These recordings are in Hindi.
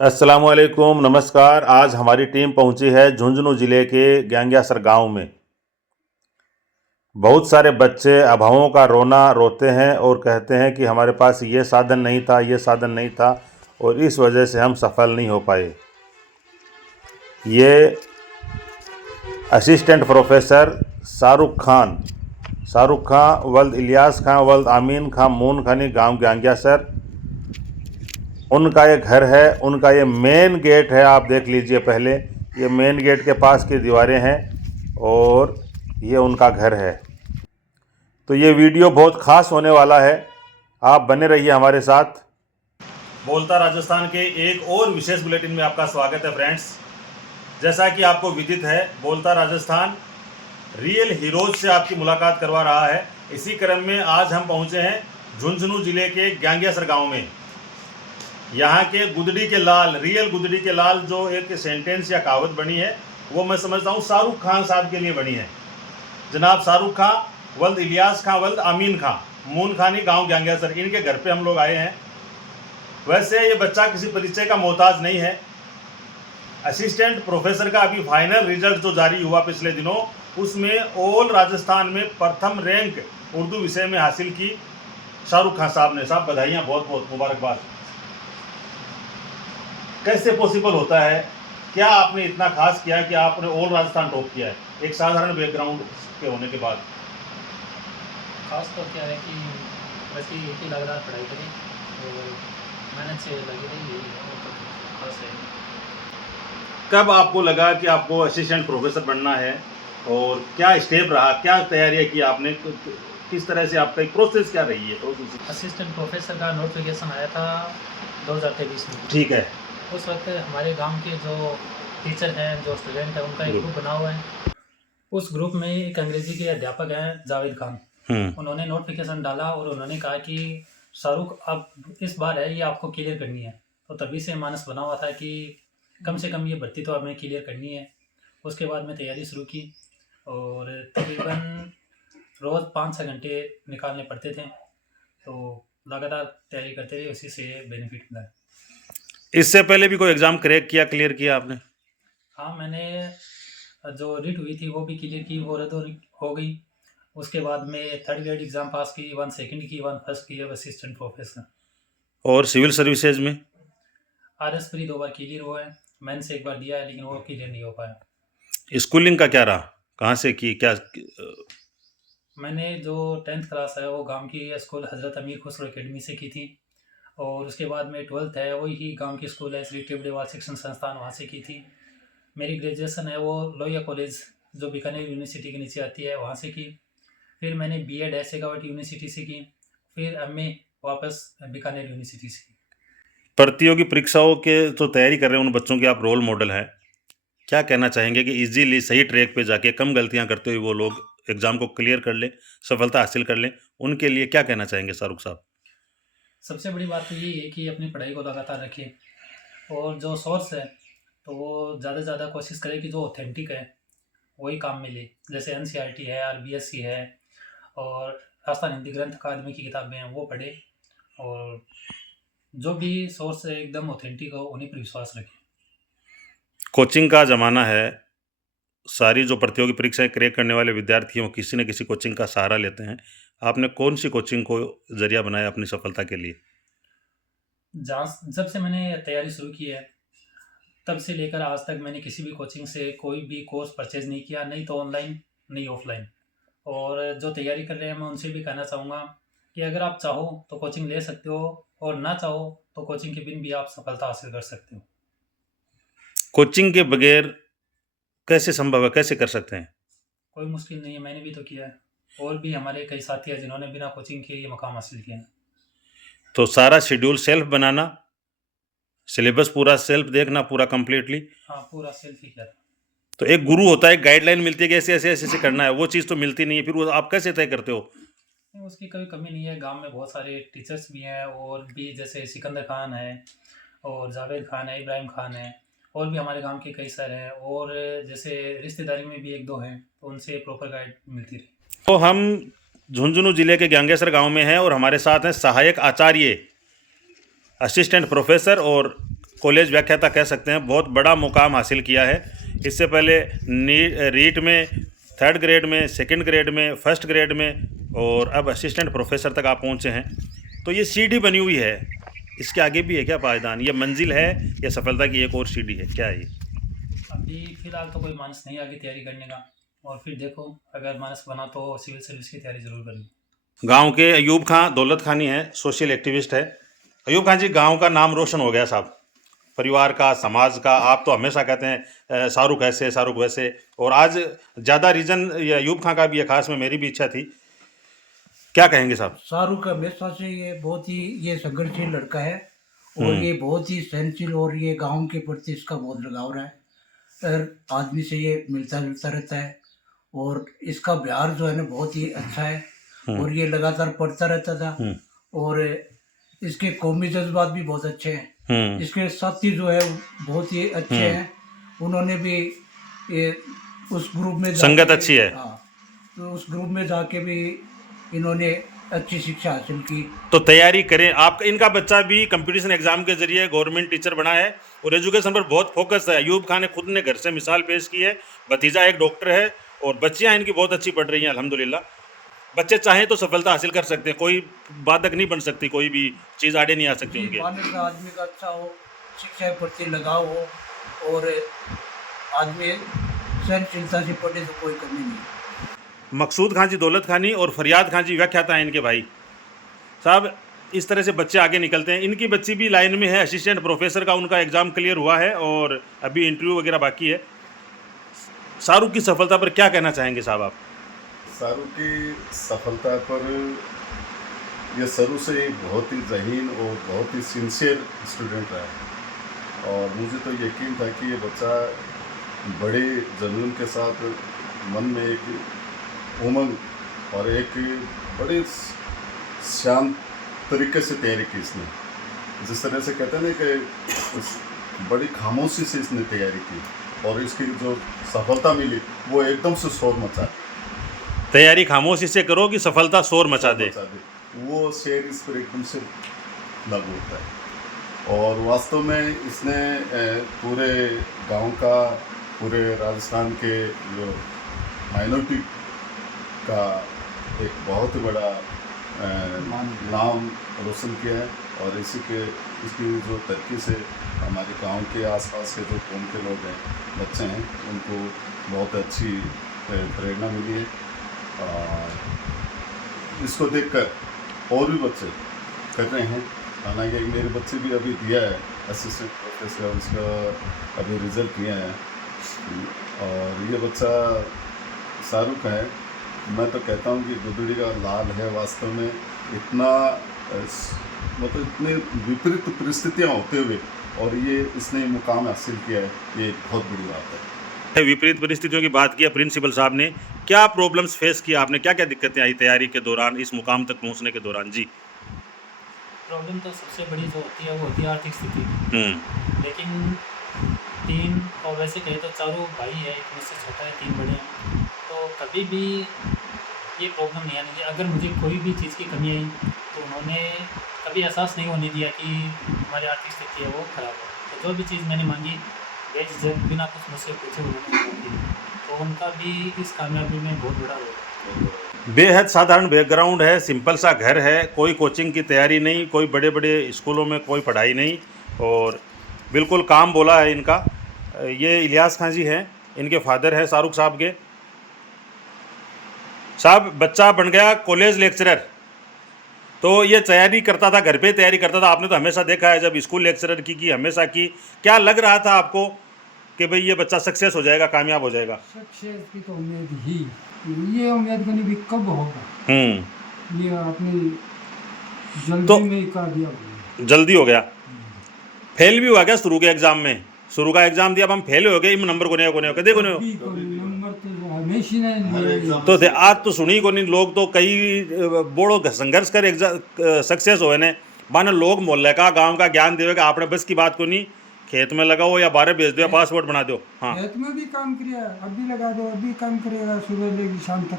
अस्सलामुअलैकुम, नमस्कार। आज हमारी टीम पहुंची है झुंझुनू ज़िले के ग्यांग्यासर गांव में। बहुत सारे बच्चे अभावों का रोना रोते हैं और कहते हैं कि हमारे पास ये साधन नहीं था, ये साधन नहीं था और इस वजह से हम सफल नहीं हो पाए। ये असिस्टेंट प्रोफेसर शाहरुख खान वल्द इलियास खान वल्द आमीन खान मून खानी गांव ग्यांग्यासर, उनका ये घर है। उनका ये मेन गेट है, आप देख लीजिए। पहले ये मेन गेट के पास की दीवारें हैं और ये उनका घर है। तो ये वीडियो बहुत ख़ास होने वाला है, आप बने रहिए हमारे साथ। बोलता राजस्थान के एक और विशेष बुलेटिन में आपका स्वागत है फ्रेंड्स। जैसा कि आपको विदित है, बोलता राजस्थान रियल हीरोज से आपकी मुलाकात करवा रहा है। इसी क्रम में आज हम पहुंचे हैं झुंझुनू जिले के ग्यांग्यासर गांव में। यहाँ के गुदड़ी के लाल, रियल गुदड़ी के लाल जो एक सेंटेंस या कहावत बनी है, वो मैं समझता हूँ शाहरुख खान साहब के लिए बनी है। जनाब शाहरुख खान वल्द इलियास खान वल्द आमीन खान मून खानी गांव ग्यांग्यासर, इनके घर पे हम लोग आए हैं। वैसे ये बच्चा किसी परिचय का मोहताज नहीं है। असिस्टेंट प्रोफेसर का अभी फाइनल रिजल्ट जो जारी हुआ पिछले दिनों, उसमें ऑल राजस्थान में प्रथम रैंक उर्दू विषय में हासिल की शाहरुख खान साहब ने। साहब बधाइयाँ, बहुत बहुत मुबारकबाद। कैसे पॉसिबल होता है? क्या आपने इतना खास किया कि आपने ऑल राजस्थान टॉप किया है एक साधारण बैकग्राउंड के होने के बाद? खास तो क्या है कि वैसे एक ही लगातार पढ़ाई करी और मेहनत से लगी रही, यही है और तो खास है। कब आपको लगा कि आपको असिस्टेंट प्रोफेसर बनना है और क्या स्टेप रहा, क्या तैयारियां की आपने, किस तरह से आपका प्रोसेस क्या रही है? प्रोसेस असिस्टेंट प्रोफेसर का नोटिफिकेशन आया था 2023 में। ठीक है। उस वक्त हमारे गांव के जो टीचर हैं, जो स्टूडेंट हैं, उनका एक ग्रुप बना हुआ है। उस ग्रुप में एक अंग्रेजी के अध्यापक हैं जावेद खान। उन्होंने नोटिफिकेशन डाला और उन्होंने कहा कि शाहरुख अब इस बार है, ये आपको क्लियर करनी है। तो तभी से मानस बना हुआ था कि कम से कम ये भर्ती तो हमें क्लियर करनी है। उसके बाद मैं तैयारी शुरू की और तकरीबन रोज़ 5-6 घंटे निकालने पड़ते थे। तो लगातार तैयारी करते रहे, उसी से बेनिफिट मिला। इससे पहले भी कोई एग्जाम क्रैक किया, क्लियर किया आपने? हाँ, मैंने जो रिट हुई थी वो भी क्लियर की, वो रद्द हो गई। उसके बाद में 3rd ग्रेड एग्ज़ाम पास की, 1 सेकंड की, 1 फर्स्ट की, अब असिस्टेंट प्रोफेसर। और सिविल सर्विसेज में? RS प्री 2 बार क्लियर हुआ है, मेंस एक बार दिया है लेकिन वो क्लियर नहीं हो पाया। स्कूलिंग का क्या रहा, कहाँ से की, क्या? मैंने जो 10th क्लास है वो गांव की स्कूल हज़रत अमीर खुसरो एकेडमी से की थी और उसके बाद में 12th है वही गांव की स्कूल है श्री टिबड़ेवाल शिक्षण संस्थान, वहाँ से की थी। मेरी ग्रेजुएशन है वो लोहिया कॉलेज जो बीकानेर यूनिवर्सिटी के नीचे आती है, वहाँ से की। फिर मैंने बीएड शेखावट यूनिवर्सिटी से की, फिर एमए वापस बीकानेर यूनिवर्सिटी से की। प्रतियोगी परीक्षाओं के जो तैयारी कर रहे हैं उन बच्चों के आप रोल मॉडल हैं, क्या कहना चाहेंगे कि इजीली सही ट्रैक पे जाके कम गलतियां करते हुए वो लोग एग्जाम को क्लियर कर लें, सफलता हासिल कर लें, उनके लिए क्या कहना चाहेंगे शाहरुख साहब? सबसे बड़ी बात तो यही है कि अपनी पढ़ाई को लगातार रखें और जो सोर्स है तो वो ज़्यादा से ज़्यादा कोशिश करें कि जो ऑथेंटिक है वही काम मिले। जैसे NCERT है, RBSC है और राजस्थान हिंदी ग्रंथ अकादमी की किताबें हैं वो पढ़े और जो भी सोर्स है एकदम ऑथेंटिक हो उन्हीं पर विश्वास रखें। कोचिंग का ज़माना है, सारी जो प्रतियोगी परीक्षाएं क्रैक करने वाले विद्यार्थी हैं वो किसी न किसी कोचिंग का सहारा लेते हैं। आपने कौन सी कोचिंग को जरिया बनाया अपनी सफलता के लिए? जब से मैंने तैयारी शुरू की है तब से लेकर आज तक मैंने किसी भी कोचिंग से कोई भी कोर्स परचेज नहीं किया, नहीं तो ऑनलाइन नहीं ऑफलाइन। और जो तैयारी कर रहे हैं मैं उनसे भी कहना चाहूँगा कि अगर आप चाहो तो कोचिंग ले सकते हो और ना चाहो तो कोचिंग के बिन भी आप सफलता हासिल कर सकते हो। कोचिंग के बगैर कैसे संभव है, कैसे कर सकते हैं? कोई मुश्किल नहीं है, मैंने भी तो किया है और भी हमारे कई साथी हैं जिन्होंने बिना कोचिंग के ये मकाम हासिल किया है। तो सारा शेड्यूल सेल्फ बनाना, सिलेबस पूरा सेल्फ देखना, पूरा कंप्लीटली। हाँ, पूरा सेल्फ ही किया। तो एक गुरु होता है, गाइडलाइन मिलती है कि ऐसे ऐसे ऐसे ऐसे करना है, वो चीज़ तो मिलती नहीं है, फिर वो आप कैसे तय करते हो? नहीं, उसकी कोई कमी नहीं है। गांव में बहुत सारे टीचर्स भी हैं और भी, जैसे सिकंदर खान है और जावेद खान है, इब्राहिम खान है और भी हमारे गांव के कई सर हैं और जैसे रिश्तेदारी में भी 1-2 हैं, तो उनसे प्रॉपर गाइड मिलती रही। तो हम झुंझुनू जिले के ग्यांगेसर गांव में हैं और हमारे साथ हैं सहायक आचार्य, असिस्टेंट प्रोफेसर और कॉलेज व्याख्याता कह सकते हैं, बहुत बड़ा मुकाम हासिल किया है। इससे पहले रीट में 3rd ग्रेड में, 2nd ग्रेड में, 1st ग्रेड में और अब असिस्टेंट प्रोफेसर तक आप पहुँचे हैं। तो ये सीढ़ी बनी हुई है, इसके आगे भी है क्या पायदान? ये मंजिल है या सफलता की एक और सीढ़ी है, क्या है ये? अभी फिलहाल तो कोई मानस नहीं आगे तैयारी करने का, और फिर देखो अगर मानस बना तो सिविल सर्विस की तैयारी ज़रूर करनी। गांव के अयूब खां दौलत खानी है, सोशल एक्टिविस्ट है। अयूब खां जी, गांव का नाम रोशन हो गया साहब, परिवार का, समाज का। आप तो हमेशा कहते हैं शाहरुख ऐसे, शाहरुख वैसे, और आज ज़्यादा रीज़न ये अयूब खां का भी है, खास में मेरी भी इच्छा थी। क्या कहेंगे साहब? शाहरुख हमेशा से ये बहुत ही ये संघर्षशील लड़का है और ये बहुत ही सहनशील, और ये गांव के प्रति इसका बहुत लगाव रहा है और आदमी से ये मिलता जुलता रहता है, और इसका व्यवहार जो है ना बहुत ही अच्छा है, और ये लगातार पढ़ता रहता था, और इसके कौमी जज्बात भी बहुत अच्छे हैं। इसके साथी जो है बहुत ही अच्छे हैं, उन्होंने भी ये उस ग्रुप में संगत अच्छी है। हाँ, तो उस ग्रुप में जाके भी इन्होंने अच्छी शिक्षा हासिल की। तो तैयारी करें आप। इनका बच्चा भी कंपटीशन एग्जाम के जरिए गवर्नमेंट टीचर बना है और एजुकेशन पर बहुत फोकस है। अयूब खान ने खुद ने घर से मिसाल पेश की है, भतीजा एक डॉक्टर है और बच्चियां इनकी बहुत अच्छी पढ़ रही हैं अल्हम्दुलिल्लाह। बच्चे चाहें तो सफलता हासिल कर सकते हैं, कोई बाधक नहीं बन सकती, कोई भी चीज़ आड़े नहीं आ सकती उनके। आदमी का अच्छा हो, शिक्षा के प्रति लगाव हो, और आदमी सहनशीलता से पढ़े तो कोई कमी नहीं। मकसूद खान जी दौलत खानी और फरियाद खान जी व्याख्याता हैं इनके भाई साहब। इस तरह से बच्चे आगे निकलते हैं। इनकी बच्ची भी लाइन में है, असिस्टेंट प्रोफेसर का उनका एग्ज़ाम क्लियर हुआ है और अभी इंटरव्यू वगैरह बाकी है। शाहरुख की सफलता पर क्या कहना चाहेंगे साहब आप? शाहरुख की सफलता पर यह शुरू से ही बहुत ही ज़हीन और बहुत ही सिंसियर स्टूडेंट रहा है, और मुझे तो यकीन था कि ये बच्चा बड़े जुनून के साथ मन में एक उमंग और एक बड़े शांत तरीके से तैयारी की इसने। जिस तरह से कहते हैं ना कि बड़ी खामोशी से इसने तैयारी की, और इसकी जो सफलता मिली वो एकदम से शोर मचा। तैयारी खामोशी से करो कि सफलता शोर मचा दे, वो शेर इस पर एकदम से लागू होता है। और वास्तव में इसने पूरे गांव का, पूरे राजस्थान के जो माइनॉरिटी का एक बहुत बड़ा नाम रोशन किया है, और इसकी जो तरक्की से हमारे गांव के आसपास के जो कौम के लोग हैं, बच्चे हैं, उनको बहुत अच्छी प्रेरणा मिली है। इसको देखकर और भी बच्चे कर रहे हैं। हालांकि मेरे बच्चे भी अभी दिया है असिस्टेंट प्रोफेसर, उसका अभी रिज़ल्ट किया है, और ये बच्चा शाहरुख है। मैं तो कहता हूँ कि गुदड़ी का लाल है वास्तव में। इतना मतलब इतने विपरीत परिस्थितियाँ होते हुए और ये इसने मुकाम हासिल किया है, ये बहुत बड़ी बात है। विपरीत परिस्थितियों की बात किया प्रिंसिपल साहब ने, क्या प्रॉब्लम्स फेस किया आपने, क्या क्या दिक्कतें आई तैयारी के दौरान, इस मुकाम तक पहुंचने के दौरान? जी, प्रॉब्लम तो सबसे बड़ी जो होती है वो होती है आर्थिक स्थिति। लेकिन 3 और वैसे कहे तो चारों भाई है, एक मुझसे छोटा है, 3 बड़े हैं, तो कभी भी ये प्रॉब्लम नहीं आनी चाहिए। अगर मुझे कोई भी चीज़ की कमी आई तो उन्होंने कभी एहसास नहीं होने दिया कि हमारी आर्थिक स्थिति है वो ख़राब है। तो जो भी चीज़ मैंने मांगी बेझिझक बिना कुछ मुझसे पूछे उन्होंने दी, तो उनका भी इस कामयाबी में बहुत बड़ा रोल है। बेहद साधारण बैकग्राउंड है, सिंपल सा घर है, कोई कोचिंग की तैयारी नहीं, कोई बड़े बड़े स्कूलों में कोई पढ़ाई नहीं, और बिल्कुल काम बोला है इनका। ये इलियास खान जी हैं, इनके फादर हैं शाहरुख साहब के। साहब, बच्चा बन गया कॉलेज लेक्चरर, तो ये तैयारी करता था, घर पे तैयारी करता था। आपने तो हमेशा देखा है जब स्कूल लेक्चरर की हमेशा की। क्या लग रहा था आपको कि भाई ये बच्चा सक्सेस हो जाएगा, कामयाब हो जाएगा? सक्सेस की तो उम्मीद ही, ये उम्मीद करनी भी कब होगा, ये अपनी जल्दी तो में ही कर दिया, जल्दी हो गया। फेल भी हुआ क्या शुरू के एग्जाम में? शुरू का एग्जाम दिया, अब हम फेल हो गए, इम नंबर को नहीं देखो नंबर तो हमेशा नहीं तो थे। आज तो सुनी को नहीं, लोग तो कई बड़ो संघर्ष कर सक्सेस हुए ने। माने लोग मोहल्ले का, गांव का ज्ञान देवे, आपने बस की बात को नहीं, खेत में लगाओ या बाहर भेज दो या पासपोर्ट बना दो। हाँ, खेत में भी काम किया, अभी लगा दो, अभी काम करेगा सुबह लेकर शाम तक।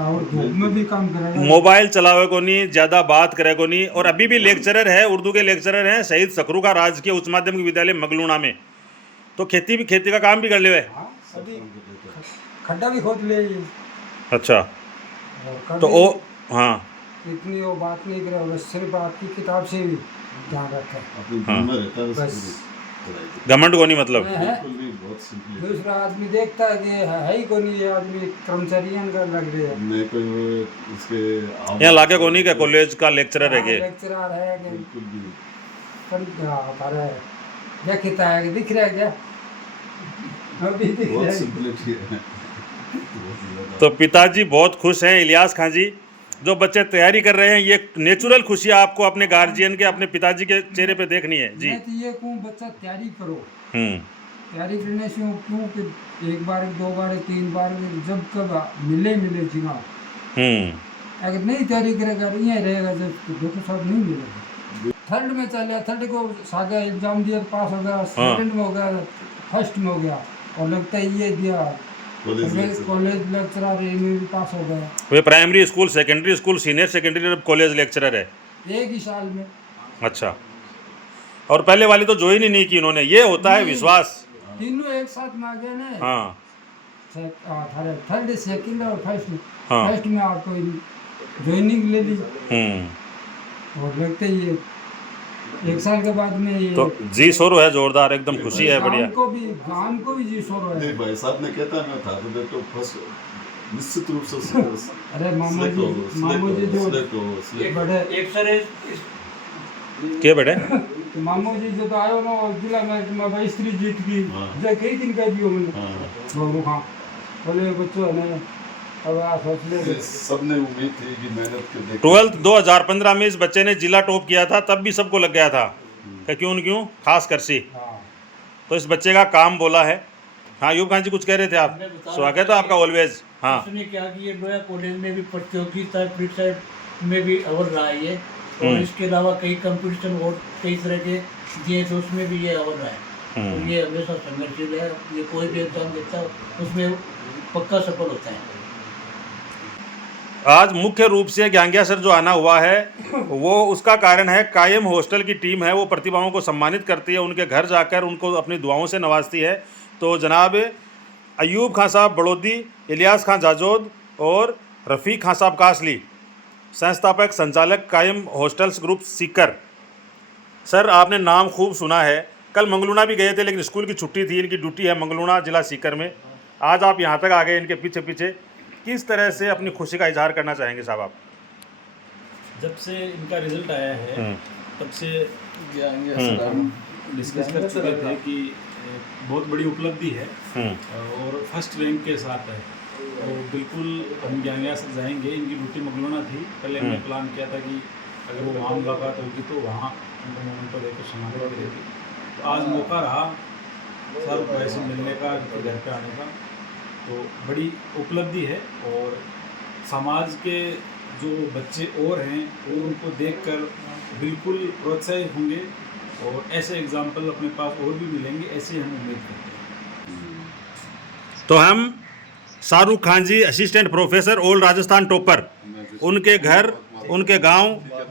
और धूप में भी काम करेगा। मोबाइल चलावे को नहीं, ज़्यादा बात करे को नहीं, और अभी भी लेक्चरर है, उर्दू के लेक्चरर हैं शहीद सकरू का राजकीय उच्च माध्यमिक विद्यालय मगलूणा में। तो खेती का काम भी कर ले। हाँ, अभी खड्डा भी खोद ले ये। अच्छा, और तो कभी ओ हाँ इतनी वो बात नहीं करे, बस सिर्फ आपकी किताब से भी ध्यान रखे। अपनी धुन में रहता है बस बस। घमंड को नहीं मतलब। है बिल्कुल भी बहुत सिंपली। दूसरा आदमी देखता है कि है ही को नहीं, ये आदमी कर्मचारियों का लग रहे हैं। मैं कोई वो इसके यहाँ लाके को नहीं का कॉलेज का लेक्चरर है के लेक्चरर है कि बिल्कुल भी हमारा क्या कहता है कि दिख रहा है क्या? अभी दिख रहा बहुत है। सिंपलिटी है। बहुत ज्यादा। तो पिताजी बहुत खुश हैं इलियास खां जी। जो बच्चे तैयारी कर रहे हैं, ये नेचुरल खुशियाँ आपको अपने गार्जियन के, अपने पिताजी के चेहरे पे देखनी है जी। मैं तो ये कहूँ बच्चा तैयारी करो। हम्म तैयारी करने से क्यों कि एक बार दो बार तीन बार जब कब मिले जीना। अगर नहीं तैयारी करेगा यहीं रहेगा, जब तो देखो सब नहीं मिलेगा। थर्ड में चले, थर्ड को सागा एग्जाम दिया पास हो गया, सेकंड में हो गया, फर्स्ट में हो गया, और लगता है ये दिया कॉलेज लेक्चरर में भी पास हो गया वे primary school, secondary school, senior secondary और कॉलेज लेक्चरर है। एक ही साल में। अच्छा, और पहले वाली तो ज्वाइन ही नहीं की उन्होंने। ये होता है विश्वास। तीनों एक साथ में आ गए ना। हाँ थर्ड सेकंड और फर्स्ट। हाँ। फर्स्ट में आपको ज्वाइनिंग ले ली, और लगते ही ये एक साल के बाद में ये तो जी शोर है जोरदार, एकदम खुशी है, बढ़िया। गांव को भी जी शोर है। नहीं भाई साहब ने कहता मैं था तो फर्स्ट निश्चित रूप से अरे मामू जी जो बड़े एक सर क्या बेटे? मामू जी जो तो आयो ना जिला में स्त्री जीत की जो कई दिन कह दियो मैंने बाबू। हाँ बोले बच्चों ने अब सोच ले, सबने उम्मीद थी कि मेहनत के देख 12th 2015 में इस बच्चे ने जिला टॉप किया था, तब भी सबको लग गया था कि क्यों खास कर सी। हाँ तो इस बच्चे का काम बोला है। हाँ यूब खान जी कुछ कह रहे थे आप? स्वागत है आपका ऑलवेज। हाँ उसने क्या कि ये लोया कॉलेज में भी प्रतियोगिता परीक्षा में भी अव्वल रहा है ये, और इसके अलावा कई कंपटीशन और कई तरह के दिए थे, उसमें भी ये अव्वल रहा है। और ये हमेशा संघर्षशील है, ये कोई भी एग्जाम देता है उसमें पक्का सफल होता है। आज मुख्य रूप से ग्यांग्या सर जो आना हुआ है, वो उसका कारण है कायम हॉस्टल की टीम है, वो प्रतिभाओं को सम्मानित करती है, उनके घर जाकर उनको अपनी दुआओं से नवाजती है। तो जनाब अयूब खां साहब बड़ौदी, इलियास खां जाजोद और रफ़ीक खां साहब कासली, संस्थापक संचालक कायम हॉस्टल्स ग्रुप सीकर। सर आपने नाम खूब सुना है, कल मंगलूणा भी गए थे लेकिन स्कूल की छुट्टी थी, इनकी ड्यूटी है मंगलूणा जिला सीकर में। आज आप यहाँ तक आ गए इनके पीछे पीछे, किस तरह से अपनी खुशी का इजहार करना चाहेंगे साहब आप? जब से इनका रिजल्ट आया है तब से डिस्कस कर चुके थे कि बहुत बड़ी उपलब्धि है और फर्स्ट रैंक के साथ है, तो बिल्कुल हम ग्यांग्या से जाएंगे। इनकी ड्यूटी मंगलूणा थी, पहले हमने प्लान किया था कि अगर वो वहाँ मुलाकात होगी तो वहाँ उनको मोमेंटो देकर समाधि करेगी। तो आज मौका रहा सर भाई से मिलने का, घर पे आने का, तो बड़ी उपलब्धि है। और समाज के जो बच्चे और हैं वो उनको देखकर बिल्कुल प्रोत्साहित होंगे और ऐसे एग्जाम्पल अपने पास और भी मिलेंगे, ऐसे हम उम्मीद करते हैं। तो हम Shahrukh Khan ji assistant professor all Rajasthan topper, उनके घर उनके गांव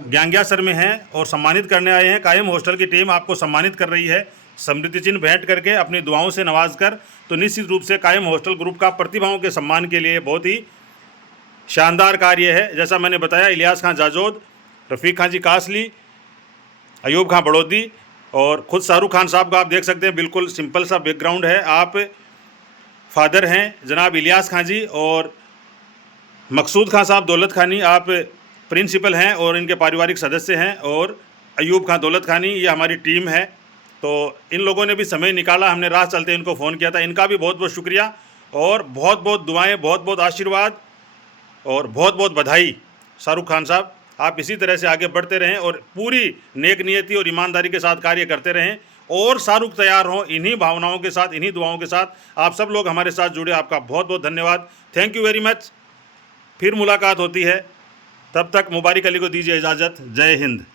ग्यांग्यासर में हैं और सम्मानित करने आए हैं। कायम हॉस्टल की टीम आपको सम्मानित कर रही है, समृद्धि चिन्ह भेंट करके, अपनी दुआओं से नवाज कर। तो निश्चित रूप से कायम हॉस्टल ग्रुप का प्रतिभाओं के सम्मान के लिए बहुत ही शानदार कार्य है। जैसा मैंने बताया, इलियास खां जाजोद, रफ़ीक खां जी कासली, अयूब खां बड़ौदी और ख़ुद शाहरुख खान साहब का आप देख सकते हैं, बिल्कुल सिंपल सा बैकग्राउंड है। आप फादर हैं जनाब इलियास खां जी, और मकसूद खां साहब दौलत खानी आप प्रिंसिपल हैं और इनके पारिवारिक सदस्य हैं, और अयूब खां दौलत खानी ये हमारी टीम है। तो इन लोगों ने भी समय निकाला, हमने राह चलते इनको फ़ोन किया था, इनका भी बहुत बहुत शुक्रिया और बहुत बहुत दुआएं, बहुत बहुत आशीर्वाद और बहुत बहुत बधाई। शाहरुख खान साहब आप इसी तरह से आगे बढ़ते रहें और पूरी नेक नियति और ईमानदारी के साथ कार्य करते रहें, और शाहरुख तैयार हों इन्हीं भावनाओं के साथ, इन्हीं दुआओं के साथ। आप सब लोग हमारे साथ जुड़े, आपका बहुत बहुत धन्यवाद। Thank you very much. फिर मुलाकात होती है, तब तक मुबारक अली को दीजिए इजाज़त। जय हिंद।